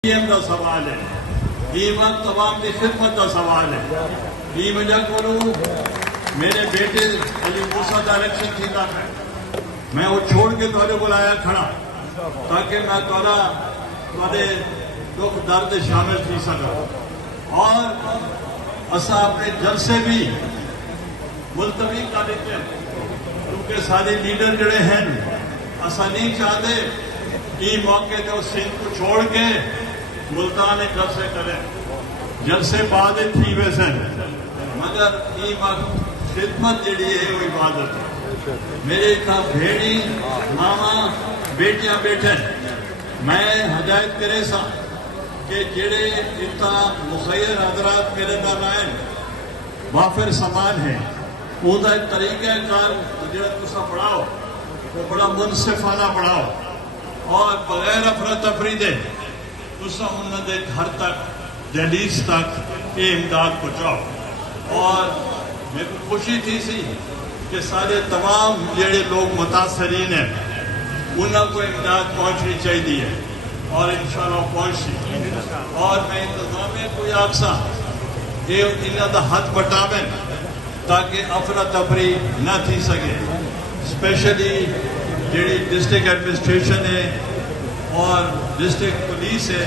का सवाल है, वक्त तमाम की खिदमत का सवाल है। ये वजह को मेरे बेटे अली मूसा का इलेक्शन थी था, मैं वो छोड़ के तुझे बुलाया खड़ा ताकि मैं तुझे दुख दर्द शामिल थी सका। और असा अपने जलसे भी मुलतवी कर देते हैं क्योंकि सारे लीडर जड़े हैं असा नहीं चाहते कि मौके तो सिंध को छोड़ के मुल्तान जलसे करें। जलसे बाद थी वैसे मगर ये खिदमत जी है वो इबादत है। मेरे का भेड़ी मामा बेटियां बैठे मैं हदायत करे सा कि जेड़े इतना मुखैर हजरात मेरे नाल आए वाफिर समान है उसका तरीका कार जो तुसा पढ़ाओ वो बड़ा मुनसिफाना पढ़ाओ और बगैर अफरा तफरी दे तुसा उन्होंने घर तक दहलीज तक ये इमदाद पहुँचाओ। और मेरे को खुशी थी सी कि सारे तमाम जेड़े लोग मुतासरीन हैं उनको इमदाद पहुँचनी चाहिए और इंशाअल्लाह पहुँची। और मैं इंतजामिया कोई आखसा ये इन्हों हाथ बटावें ताकि अफरा तफरी न थी सके। स्पेशली जी डिस्ट्रिक्ट एडमिनिस्ट्रेशन है और डिस्ट्रिक्ट पुलिस है